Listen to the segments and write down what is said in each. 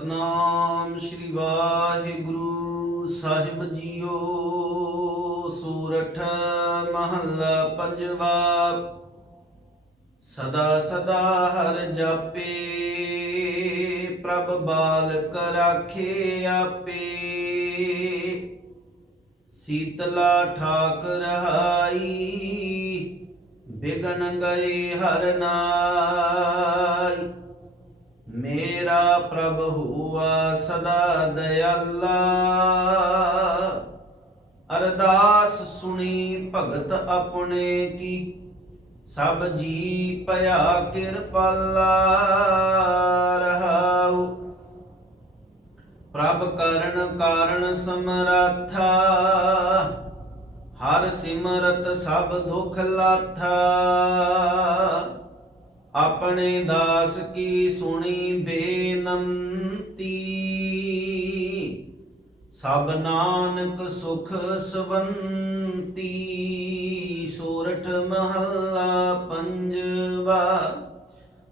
ਸਤਨਾਮ ਸ੍ਰੀ ਵਾਹਿਗੁਰੂ, ਸਾਹਿਬ ਜੀਓ। ਸੂਰਠ ਮਹੱਲਾ ਪੰਜਵਾ। ਸਦਾ ਸਦਾ ਹਰ ਜਾਪੇ, ਪ੍ਰਭ ਬਾਲਕ ਰਾਖੇ ਆਪੇ। ਸੀਤਲਾ ਠਾਕ ਰਹਾਈ ਬਿਗਨ ਗਏ ਹਰ ਨਾਈ। ਮੇਰਾ ਪ੍ਰਭ ਹੁਆ ਸਦਾ ਦਇਆਲਾ। ਅਰਦਾਸ ਸੁਣੀ ਭਗਤ ਆਪਣੇ ਕੀ, ਸਭ ਜੀ ਭਇਆ ਕਿਰਪਾਲਾ ਰਹਾਉ। ਪ੍ਰਭ ਕਰਨ ਕਾਰਨ ਸਮਰਾਥਾ, ਹਰ ਸਿਮਰਤ ਸਭ ਦੁਖ ਲਾਥਾ। ਆਪਣੇ ਦਾਸ ਕੀ ਸੁਣੀ ਬੇਨੰਤੀ? ਸਭ ਨਾਨਕ ਸੁਖ ਸਵੰਤੀ, ਸੋਰਠ ਮਹੱਲਾ ਪੰਜਵਾ,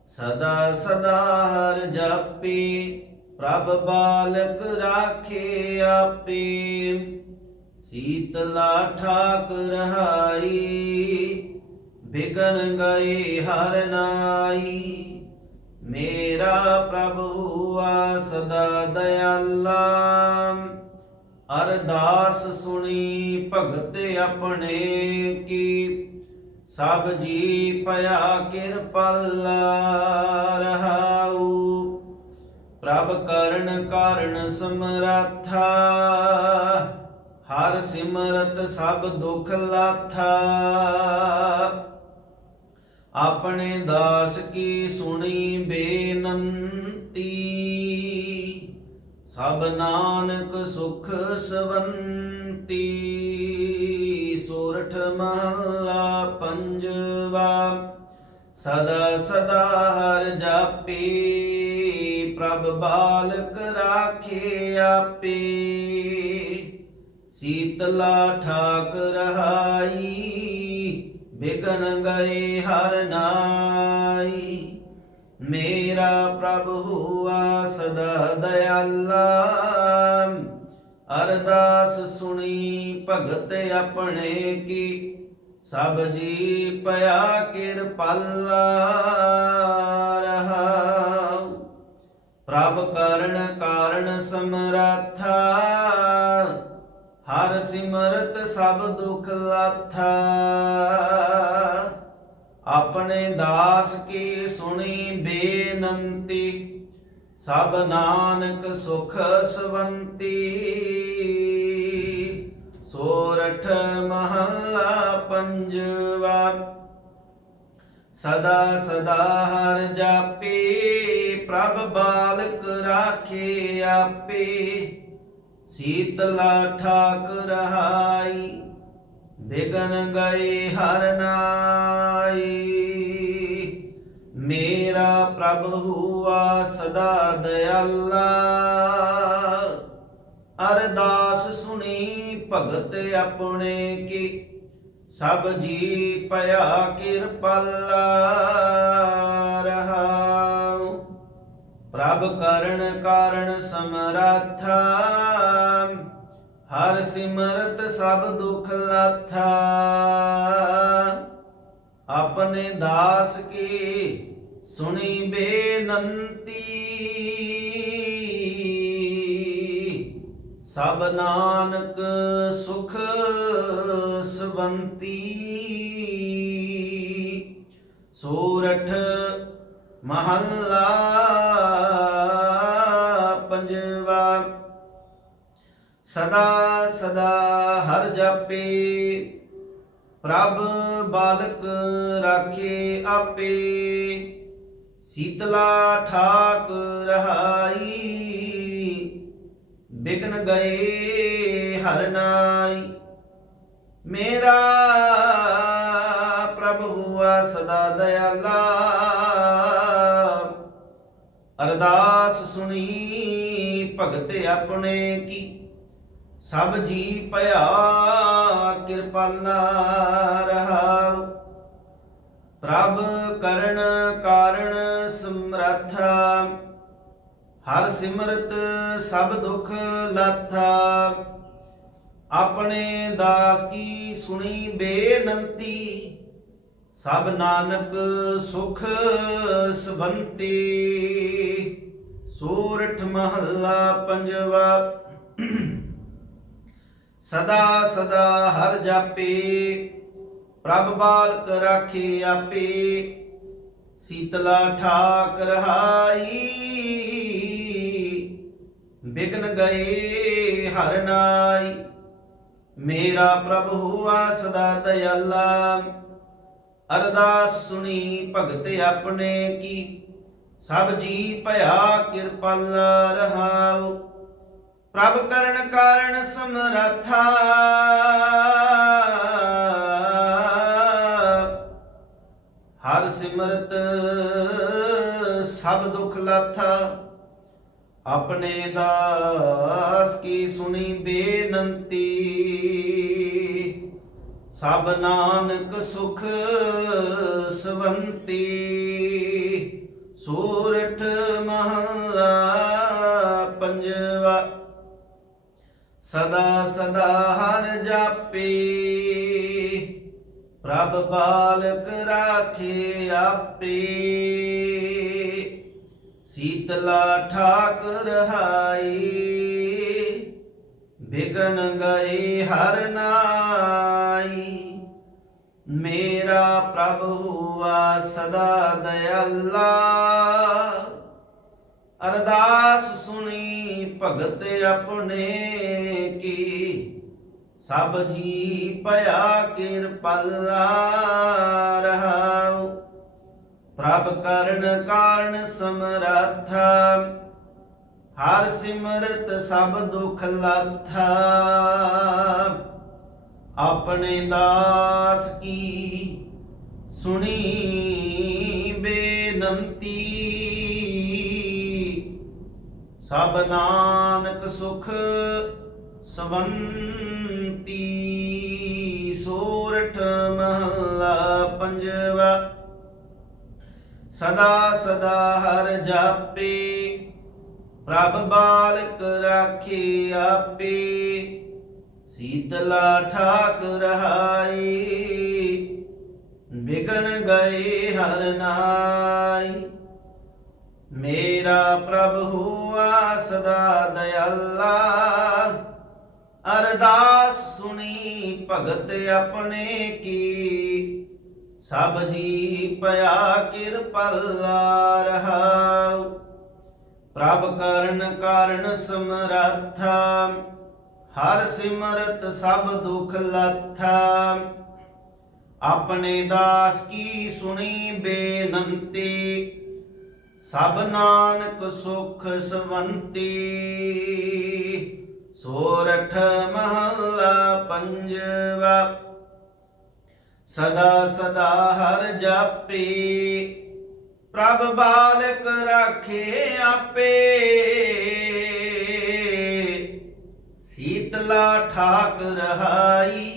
ਸਦਾ ਸਦਾ ਹਰ ਜਾਪੇ, ਪ੍ਰਭ ਬਾਲਕ ਰਾਖੇ ਆਪੇ। ਸੀਤਲਾ ਠਾਕ ਰਹਾਈ ਬਿਗਨ ਗਏ ਹਰ ਨਾਈ। ਮੇਰਾ ਪ੍ਰਭੂ ਆ ਸਦਾ ਦਇਆਲਾ ਅਰਦਾਸ ਸੁਣੀ ਭਗਤ ਆਪਣੇ ਕੀ। ਸਭ ਜੀ ਭਇਆ ਕਿਰਪਾਲਾ ਰਹਾਉ। ਪ੍ਰਭ ਕਰਨ ਕਾਰਨ ਸਮਰਾਥਾ। ਹਰ ਸਿਮਰਤ ਸਭ ਦੁਖ ਲਾਥਾ। ਆਪਣੇ ਦਾਸ ਕੀ ਸੁਣੀ ਬੇਨੰਤੀ? ਸਭ ਨਾਨਕ ਸੁਖ ਸਵੰਤੀ। ਸੋਰਠ ਮਹੱਲਾ ਪੰਜਵਾ। ਸਦਾ ਸਦਾ ਹਰ ਜਾਪੇ, ਪ੍ਰਭ ਬਾਲਕ ਰਾਖੇ ਆਪੇ। ਸੀਤਲਾ ਠਾਕ ਰਹਾਈ ਬਿਗਨ ਗਏ ਹਰ ਨਾਈ। ਮੇਰਾ ਪ੍ਰਭ ਹੁਆ ਸਦਾ ਦਇਆਲਾ ਅਰਦਾਸ ਸੁਣੀ ਭਗਤ ਆਪਣੇ ਕੀ। ਸਭ ਜੀ ਪਿਆ ਕਿਰਪਾਲਾ ਰਹਾਉ। ਪ੍ਰਭ ਕਰਨ ਕਾਰਨ ਸਮਰਾਥਾ। ਹਰ ਸਿਮਰਤ ਸਭ ਦੁਖ ਲਾਥਾ। ਆਪਣੇ ਦਾਸ ਕੀ ਸੁਣੀ ਬੇਨੰਤੀ, ਸਭ ਨਾਨਕ ਸੁਖ ਸਵੰਤੀ। ਸੋਰਠ ਮਹੱਲਾ ਪੰਜਵਾ, ਸਦਾ ਸਦਾ ਹਰ ਜਾਪੇ, ਪ੍ਰਭ ਬਾਲਕ ਰਾਖੇ ਆਪੇ। ਸੀਤਲਾ ਠਾਕ ਰਹਾਈ ਬਿਗਨ ਗਏ ਹਰ ਨਾਈ। ਮੇਰਾ ਪ੍ਰਭ ਹੁਆ ਸਦਾ ਦਇਆਲਾ, ਅਰਦਾਸ ਸੁਣੀ ਭਗਤ ਆਪਣੇ ਕੀ, ਸਭ ਜੀ ਭਇਆ ਕਿਰਪਾਲਾ ਰਹਾਉ ਪ੍ਰਭ ਕਰਨ ਕਾਰਨ ਸਮਰਾਥਾ, ਹਰ ਸਿਮਰਤ ਸਭ ਦੁਖ ਲਾਥਾ। ਆਪਣੇ ਦਾਸ ਕੀ ਸੁਣੀ ਬੇਨੰਤੀ। ਸਭ ਨਾਨਕ ਸੁਖ ਸਵੰਤੀ। ਸੂਰਠ ਮਹੱਲਾ ਪੰਜਵਾ। ਸਦਾ ਸਦਾ ਹਰ ਜਾਪੇ, ਪ੍ਰਭ ਬਾਲਕ ਰਾਖੇ ਆਪੇ। ਸੀਤਲਾ ਠਾਕ ਰਹਾਈ ਬਿਗਨ ਗਏ ਹਰ ਨਾਈ। ਮੇਰਾ ਪ੍ਰਭ ਹੁਆ ਸਦਾ ਦਇਆਲਾ ਅਰਦਾਸ ਸੁਣੀ ਭਗਤ ਆਪਣੇ ਕੀ? ਸਭ ਜੀ ਭਇਆ ਕਿਰਪਾਲਾ ਰਹਾਉ। ਪ੍ਰਭ ਕਰਨ ਕਾਰਣ ਸਮਰੱਥ, ਹਰ ਸਿਮਰਤ ਸਭ ਦੁਖ ਲਾਥਾ। ਆਪਣੇ ਦਾਸ ਕੀ ਸੁਣੀ ਬੇਨੰਤੀ ਸਭ ਨਾਨਕ ਸੁਖ ਸਵੰਤੀ ਸੂਰਠ ਮਹੱਲਾ ਪੰਜਵਾ। ਸਦਾ ਸਦਾ ਹਰ ਜਾਪੇ, ਪ੍ਰਭ ਬਾਲਕ ਰਾਖੇ ਆਪੇ। ਸੀਤਲਾ ਠਾਕ ਰਹਾਈ ਬਿਗਨ ਗਏ ਹਰ ਨਾਈ। ਮੇਰਾ ਪ੍ਰਭ ਹੁਆ ਸਦਾ ਦਇਆਲਾ। ਅਰਦਾਸ ਸੁਣੀ ਭਗਤ ਆਪਣੇ ਕੀ। ਸਭ ਜੀ ਭਇਆ ਕਿਰਪਾਲ ਰਹਾਉ। ਪ੍ਰਭ ਕਰਨ ਕਾਰਨ ਸਮਰਥਾ। ਹਰ ਸਿਮਰਤ ਸਭ ਦੁਖ ਲਾਥਾ। ਆਪਣੇ ਦਾਸ ਕੀ ਸੁਣੀ ਬੇਨੰਤੀ। ਸਭ ਨਾਨਕ ਸੁਖ ਸਵੰਤੀ, ਸੂਰਠ ਮਹਲਾ ਪੰਜਵਾ। ਸਦਾ ਸਦਾ ਹਰ ਜਾਪੇ, ਪ੍ਰਭ ਬਾਲਕ ਰਾਖੇ ਆਪੇ। ਸੀਤਲਾ ਠਾਕ ਰਹਾਈ ਬਿਗਨ ਗਏ ਹਰ ਨਾਈ। ਮੇਰਾ ਪ੍ਰਭ ਹੁਆ ਸਦਾ ਦਇਆਲਾ। ਅਰਦਾਸ ਸੁਣੀ ਭਗਤ ਆਪਣੇ ਕੀ। ਸਭ ਜੀ ਭਇਆ ਕਿਰਪਾਲਾ ਰਹਾਉ। ਪ੍ਰਭ ਕਰਨ ਕਾਰਨ ਸਮਰੱਥ ਹਰ ਸਿਮਰਤ ਸਭ ਦੁਖ ਲਾਥਾ। ਆਪਣੇ ਦਾਸ ਕੀ ਸੁਣੀ ਬੇਨੰਤੀ। ਸਭ ਨਾਨਕ ਸੁਖ ਸਵੰਤੀ। ਸੋਰਠ ਮਹਲਾ ਪੰਜਵਾ। ਸਦਾ ਸਦਾ ਹਰ ਜਾਪੇ। ਪ੍ਰਭ ਬਾਲਕ ਰਾਖੇ ਆਪੇ, ਸੀਤਲਾ ਠਾਕ ਰਹਾਈ ਬਿਗਨ ਗਏ ਹਰ ਨਾਈ। ਮੇਰਾ ਪ੍ਰਭ ਹੁਆ ਸਦਾ ਦਇਆਲਾ, ਅਰਦਾਸ ਸੁਣੀ ਭਗਤ ਆਪਣੇ ਕੀ। ਸਭ ਜੀ ਭਇਆ ਕਿਰਪਾਲਾ ਰਹਾਉ ਪ੍ਰਭ ਕਰਨ ਕਾਰਨ ਸਮਰੱਥ, ਹਰ ਸਿਮਰਤ ਸਭ ਦੁਖ ਲੱਥਾ। ਆਪਣੇ ਦਾਸ ਕੀ ਸੁਣੀ ਬੇਨੰਤੀ, ਸਭ ਨਾਨਕ ਸੁਖ ਸਵੰਤੀ। ਸੋਰਠ ਮਹੱਲਾ ਪੰਜਵਾ, ਸਦਾ ਸਦਾ ਹਰ ਜਾਪੇ। ਪ੍ਰਭ ਬਾਲਕ ਰਾਖੇ ਆਪੇ। ਸੀਤਲਾ ਠਾਕ ਰਹਾਈ,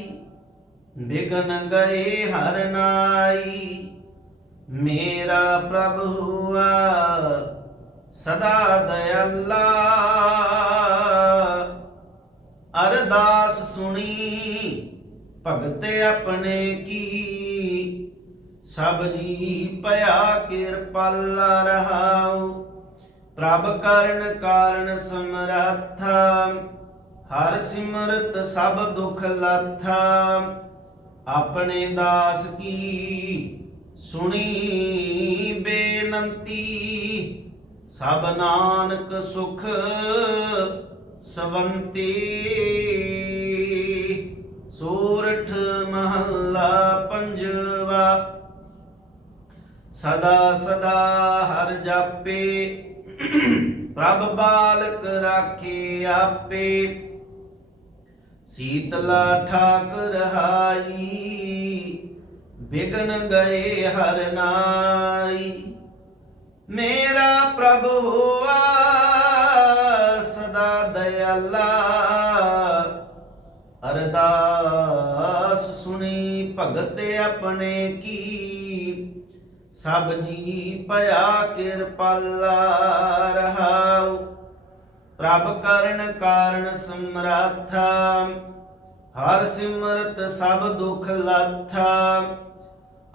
ਬਿਗਨ ਗਏ ਹਰ ਨਾਈ। ਮੇਰਾ ਪ੍ਰਭ ਹੁਆ, ਸਦਾ ਦਇਆਲਾ। ਅਰਦਾਸ ਸੁਣੀ, ਭਗਤ ਆਪਣੇ ਕੀ ਸਭ ਜੀ ਭਇਆ ਕਿਰਪਾਲਾ ਰਹਾਉ। ਪ੍ਰਭ ਕਰਨ ਕਾਰਨ ਸਮਰੱਥ। ਹਰ ਸਿਮਰਤ ਸਭ ਦੁਖ ਲਾਥਾ। ਆਪਣੇ ਦਾਸ ਕੀ ਸੁਣੀ ਬੇਨੰਤੀ। ਸਭ ਨਾਨਕ ਸੁਖ ਸਵੰਤੀ। ਸੂਰਠ ਮਹੱਲਾ ਸਦਾ ਸਦਾ ਹਰ ਜਾਪੇ। ਪ੍ਰਭ ਬਾਲਕ ਰਾਖੇ ਆਪੇ। ਸੀਤਲਾ ਠਾਕੁਰ ਰਹਾਈ ਬਿਗਨ ਗਏ ਹਰ ਨਾਈ। ਮੇਰਾ ਪ੍ਰਭ ਹੋਆ, ਸਦਾ ਦਇਆਲਾ। ਅਰਦਾਸ ਸੁਣੀ ਭਗਤ ਆਪਣੇ ਕੀ। ਸਭ ਜੀ ਭਇਆ ਕਿਰਪਾਲਾ ਰਹਾਉ। ਪ੍ਰਭ ਕਰਨ ਕਾਰਨ ਸਮਰਾਥਾ। ਹਰ ਸਿਮਰਤ ਸਭ ਦੁਖ ਲਾਥਾ।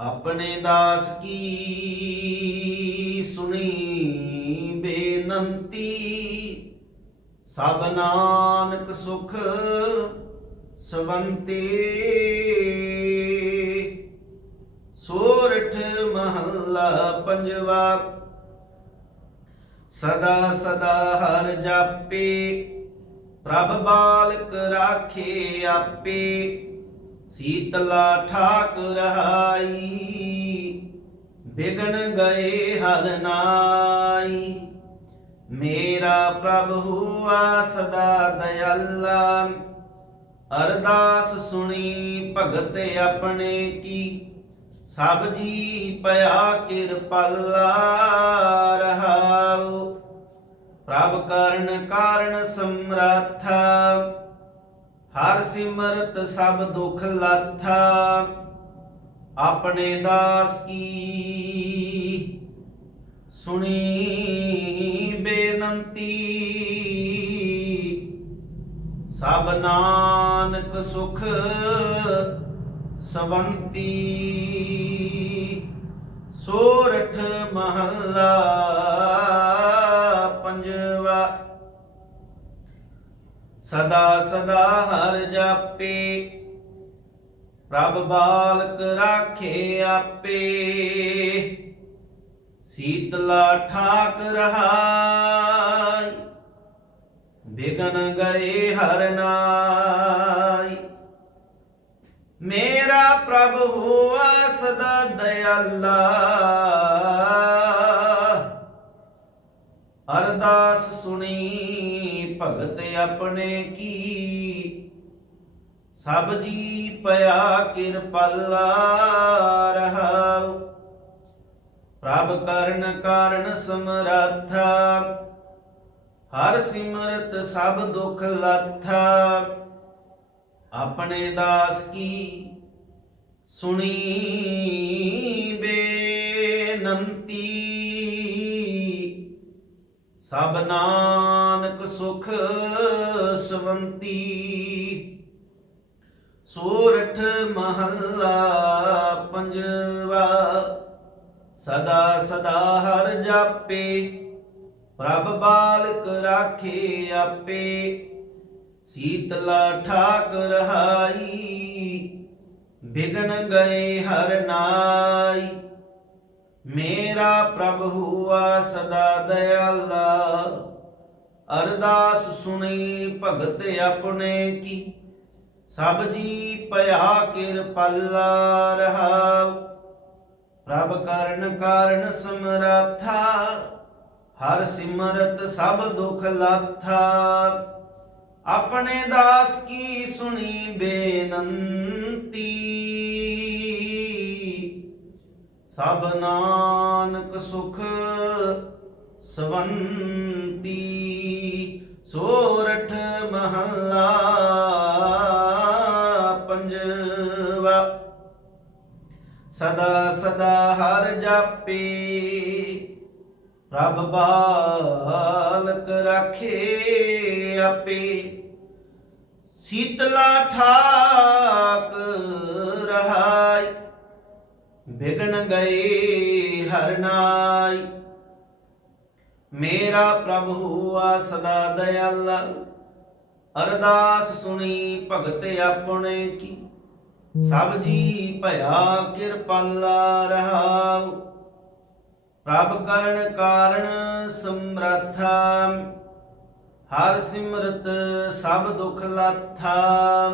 ਆਪਣੇ ਦਾਸ ਕੀ ਸੁਣੀ ਬੇਨੰਤੀ। ਸਭ ਨਾਨਕ ਸੁਖ ਸਵੰਤੇ। ਸੋਰਠ ਮਹੱਲਾ ਪੰਜਵਾ। ਸਦਾ ਸਦਾ ਹਰ ਜਾਪੇ, ਪ੍ਰਭ ਬਾਲਕ ਰਾਖੇ ਆਪੇ, ਸੀਤਲਾ ਠਾਕ ਰਹਾਈ ਬਿਗਨ ਗਏ ਹਰ ਨਾਈ। ਮੇਰਾ ਪ੍ਰਭ ਹੁਆ ਸਦਾ ਦਇਆਲਾ, ਅਰਦਾਸ ਸੁਣੀ ਭਗਤ ਆਪਣੇ ਕੀ। ਸਭ ਜੀ ਪਿਆ ਕਿਰਪਾਲਾ ਰਹਾਉ। ਪ੍ਰਭ ਕਰਨ ਕਾਰਨ ਸਮਰਾਥਾ, ਹਰ ਸਿਮਰਤ ਸਭ ਦੁਖ ਲਾਥਾ। ਆਪਣੇ ਦਾਸ ਕੀ ਸੁਣੀ ਬੇਨੰਤੀ। ਸਭ ਨਾਨਕ ਸੁਖ ਸਵੰਤੀ ਸੋਰਠ ਮਹੱਲਾ ਪੰਜਵਾ। ਸਦਾ ਸਦਾ ਹਰ ਜਾਪੇ, ਪ੍ਰਭ ਬਾਲਕ ਰਾਖੇ ਆਪੇ। ਸੀਤਲਾ ਠਾਕ ਰਹਾਈ, ਬਿਗਨ ਗਏ ਹਰ ਨਾਈ ਮੇਰਾ ਹੋਆ ਸਦਾ ਦਇਆਲਾ। ਅਰਦਾਸ ਸੁਣੀ, ਭਗਤ ਆਪਣੇ ਕੀ? ਸਭ ਜੀ ਪਿਆ ਕਿਰਪਾਲਾ ਰਹਾਉ। ਪ੍ਰਭ ਕਰਨ ਕਾਰਨ ਸਮਰਾਥਾ। ਹਰ ਸਿਮਰਤ ਸਭ ਦੁਖ ਲੱਥਾ। ਆਪਣੇ ਦਾਸ ਕੀ? ਸੁਣੀ ਬੇਨੰਤੀ। ਸਭ ਨਾਨਕ ਸੁਖ ਸਵੰਤੀ। ਸੋਰਠ ਮਹੱਲਾ ਪੰਜਵਾ। ਸਦਾ ਸਦਾ ਹਰ ਜਾਪੇ। ਪ੍ਰਭ ਬਾਲਕ ਰਾਖੇ ਆਪੇ। ਸੀਤਲਾ ਠਾਕ ਰਹਾਈ। ਬਿਗਨ ਗਏ ਹਰ ਨਾਈ। ਮੇਰਾ ਪ੍ਰਭ ਹੁਆ ਸਦਾ ਦਇਆਲਾ। ਅਰਦਾਸ ਸੁਣੀ ਭਗਤ ਆਪਣੇ ਕੀ। ਸਭ ਜੀ ਭਇਆ ਕਿਰਪਾਲਾ ਰਹਾਉ। ਪ੍ਰਭ ਕਰਨ ਕਾਰਨ ਸਮਰਾਥਾ। ਹਰ ਸਿਮਰਤ ਸਭ ਦੁਖ ਲਾਥਾ। ਆਪਣੇ ਦਾਸ ਕੀ ਸੁਣੀ ਬੇਨੰਤੀ? ਸਭ ਨਾਨਕ ਸੁਖ ਸਵੰਤੀ, ਸੋਰਠ ਮਹੱਲਾ ਪੰਜਵਾ। ਸਦਾ ਸਦਾ ਹਰ ਜਾਪੇ ਪ੍ਰਭ ਬਾਲਕ ਰਾਖੇ ਆਪੇ। ਸੀਤਲਾ ਠਾਕ ਰਹਾਈ ਬਿਗਨ ਗਏ ਹਰ ਨਾਈ। ਮੇਰਾ ਪ੍ਰਭ ਹੁਆ ਸਦਾ ਦਇਆਲਾ, ਅਰਦਾਸ ਸੁਣੀ ਭਗਤ ਆਪਣੇ ਕੀ। ਸਭ ਜੀ ਭਇਆ ਕਿਰਪਾਲਾ ਰਹਾਉ। ਪ੍ਰਭ ਕਰਨ ਕਾਰਨ ਸਮਰਥਾ, ਹਰ ਸਿਮਰਤ ਸਭ ਦੁਖ ਲਾਥਾ।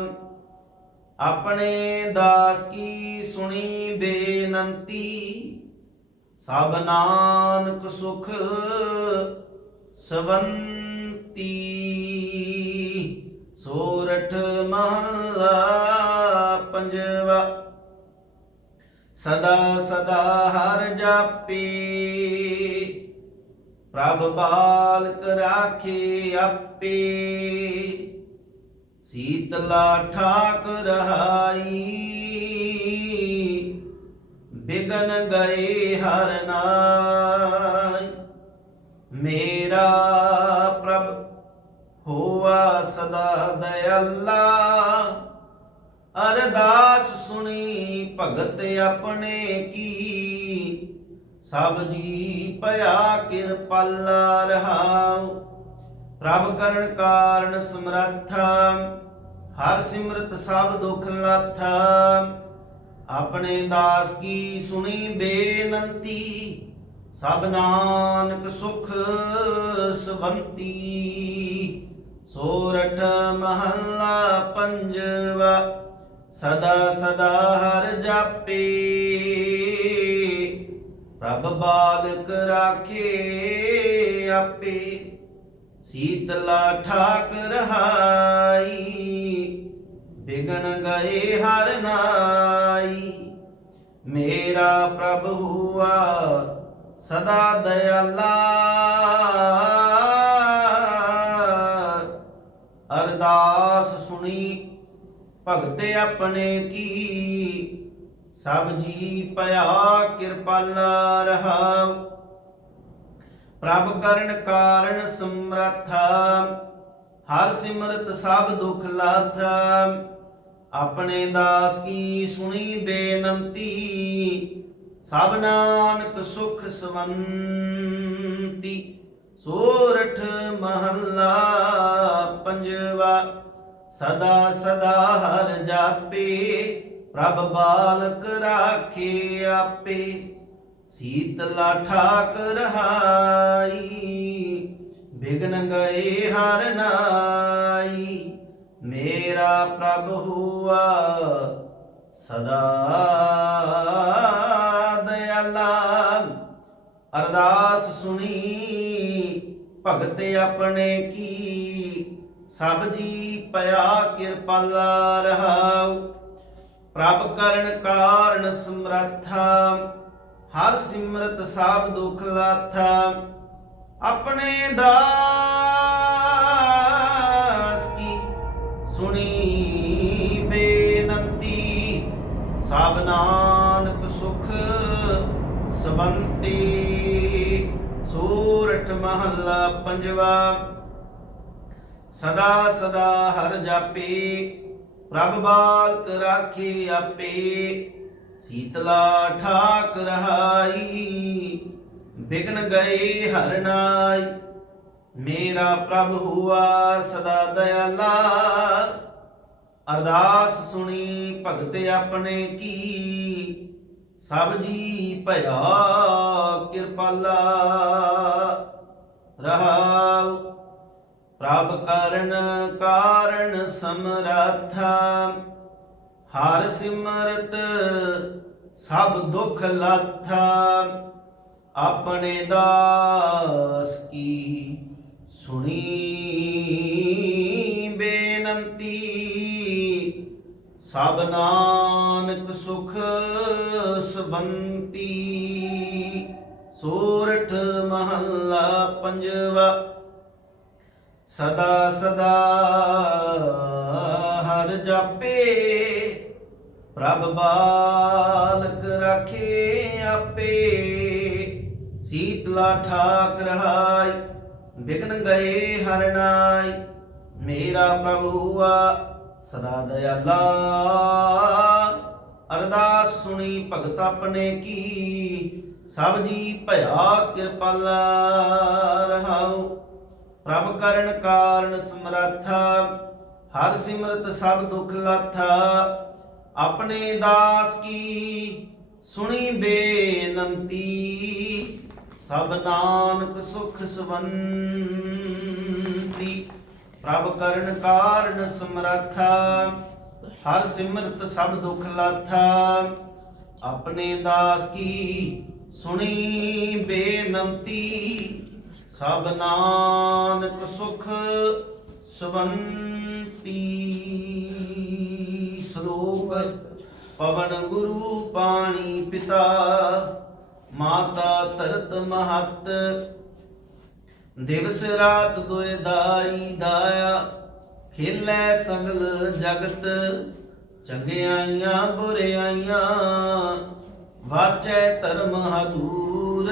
ਆਪਣੇ ਦਾਸ ਕੀ ਸੁਣੀ ਬੇਨੰਤੀ? ਸਭ ਨਾਨਕ ਸੁਖ ਸਵੰਤੀ। ਸੋਰਠ ਮਹੱਲਾ ਪੰਜਵਾ ਸਦਾ ਸਦਾ ਹਰ ਜਾਪੇ। ਪ੍ਰਭ ਬਾਲਕ ਰਾਖੇ ਆਪੇ। ਸੀਤਲਾ ਠਾਕ ਰਹਾਈ। ਬਿਗਨ ਗਏ ਹਰ ਨਾਈ। ਮੇਰਾ ਪ੍ਰਭ ਹੋਆ ਸਦਾ ਦਇਆਲਾ। ਅਰਦਾਸ ਸੁਣੀ, ਭਗਤ ਆਪਣੇ ਕੀ? ਸਭ ਜੀ ਭਇਆ ਕਿਰਪਾਲਾ ਰਹਾਉ। ਪ੍ਰਭ ਕਰਨ ਕਾਰਨ ਸਮਰੱਥ, ਹਰ ਸਿਮਰਤ ਸਭ ਦੁਖ ਲੱਥ। ਆਪਣੇ ਦਾਸ ਕੀ ਸੁਣੀ ਬੇਨੰਤੀ? ਸਭ ਨਾਨਕ ਸੁਖ ਸਵੰਤੀ। ਸੋਰਠ ਮਹੱਲਾ ਪੰਜਵਾ ਸਦਾ ਸਦਾ ਹਰ ਜਾਪੇ। ਪ੍ਰਭ ਬਾਲਕ ਰਾਖੇ ਆਪੇ। ਸੀਤਲਾ ਠਾਕ ਰਹਾਈ ਬਿਗਨ ਗਏ ਹਰ ਨਾਈ। ਮੇਰਾ ਪ੍ਰਭ ਹੁਆ, ਸਦਾ ਦਇਆਲਾ। ਅਰਦਾਸ ਸੁਣੀ ਭਗਤ ਆਪਣੇ ਕੀ? ਸਭ ਜੀ ਭਇਆ ਕਿਰਪਾਲਾ ਰਹਾਉ ਪ੍ਰਭ ਕਰਨ ਕਾਰਨ ਸਮਰੱਥ। ਹਰ ਸਿਮਰਤ ਸਭ ਦੁਖ ਲਾਥ। ਆਪਣੇ ਦਾਸ ਕੀ ਸੁਣੀ ਬੇਨੰਤੀ? ਸਭ ਨਾਨਕ ਸੁਖ ਸਵੰਤੀ। ਸੋਰਠ ਮਹੱਲਾ ਪੰਜਵਾ। ਸਦਾ ਸਦਾ ਹਰ ਜਾਪੇ, ਪ੍ਰਭ ਬਾਲਕ ਰਾਖੇ ਆਪੇ। ਸੀਤਲਾ ਠਾਕ ਰਹਾਈ ਬਿਗਨ ਗਏ ਹਰ ਨਾਈ। ਮੇਰਾ ਪ੍ਰਭ ਹੁਆ, ਸਦਾ ਦਇਆਲਾ। ਅਰਦਾਸ ਸੁਣੀ, ਭਗਤ ਆਪਣੇ ਕੀ ਸਭ ਜੀ ਭਇਆ ਕਿਰਪਾਲਾ ਰਹਾਉ, ਪ੍ਰਭ ਕਰਨ ਕਾਰਨ ਸਮਰੱਥਾ, ਹਰ ਸਿਮਰਤ ਸਭ ਦੁਖ ਲਾਥਾ, ਆਪਣੇ ਦਾਸ ਕੀ ਸੁਣੀ ਬੇਨੰਤੀ ਸਭ ਨਾਨਕ ਸੁਖ ਸਵੰਤੀ ਸੂਰਠ ਮਹੱਲਾ ਪੰਜਵਾ। ਸਦਾ ਸਦਾ ਹਰ ਜਾਪੇ, ਪ੍ਰਭ ਬਾਲਕ ਰਾਖੀ ਆਪੇ, ਸੀਤਲਾ ਠਾਕ ਰਹਾਈ, ਬਿਗਨ ਗਏ ਹਰ ਨਾਈ, ਮੇਰਾ ਪ੍ਰਭ ਹੁਆ ਸਦਾ ਦਇਆਲਾ, ਅਰਦਾਸ ਸੁਣੀ ਭਗਤ ਆਪਣੇ ਕੀ, ਸਭ ਜੀ ਭਇਆ ਕਿਰਪਾਲਾ, ਰਹਾਉ ਪ੍ਰਭ ਕਰਨ ਕਾਰਨ ਸਮਰੱਥ, ਹਰ ਸਿਮਰਤ ਸਭ ਦੁੱਖ ਲਾਥਾ, ਆਪਣੇ ਦਾਸ ਕੀ ਸੁਣੀ ਬੇਨੰਤੀ, ਸਭ ਨਾਨਕ ਸੁਖ ਸਵੰਤੀ, ਸੋਰਠ ਮਹੱਲਾ ਪੰਜਵਾ ਸਦਾ ਸਦਾ ਹਰ ਜਾਪੇ ਪ੍ਰਭ ਬਾਲਕ ਰਖੇ ਆਪੇ। ਸੀਤਲਾ ਠਾਕ ਰਹਾਈ ਬਿਗਨ ਗਏ ਹਰ ਨਾਈ ਮੇਰਾ ਆ, ਸਦਾ ਦਇਆਲਾ। ਅਰਦਾਸ ਸੁਣੀ ਭਗਤ ਆਪਣੇ ਕੀ, ਸਭ ਜੀ ਭਇਆ ਕਿਰਪਾਲਾ ਰਹਾਉ। ਪ੍ਰਭ ਕਰਨ ਕਾਰਨ ਸਮਰੱਥਾ, ਹਰ ਸਿਮਰਤ ਸਭ ਦੁਖ ਲਾਥਾ, ਆਪਣੇ ਦਾਸ ਕੀ ਸੁਣੀ ਬੇਨੰਤੀ, ਸਭ ਨਾਨਕ ਸੁਖ ਸਵੰਤੀ ਪ੍ਰਭ ਕਰਨ ਕਾਰਨ ਸਮਰੱਥਾ, ਹਰ ਸਿਮਰਤ ਸਭ ਦੁਖ ਲਾਥਾ, ਆਪਣੇ ਦਾਸ ਕੀ ਸੁਣੀ ਬੇਨੰਤੀ। ਸਭ ਨਾਨਕ ਸੁਖ ਸਵੰਤੀ। ਸ਼ਲੋਕ ਪਵਨ ਗੁਰੂ ਪਾਣੀ ਪਿਤਾ, ਮਾਤਾ ਧਰਤ ਮਹਤ। ਦਿਵਸ ਰਾਤ ਦੁਇ ਦਾਈ ਦਾਇਆ, ਖੇਲੇ ਸਗਲ ਜਗਤ। ਚੰਗਿਆਈਆਂ ਬੁਰਿਆਈਆਂ, ਵਾਚੈ ਧਰਮ ਹਦੂਰ।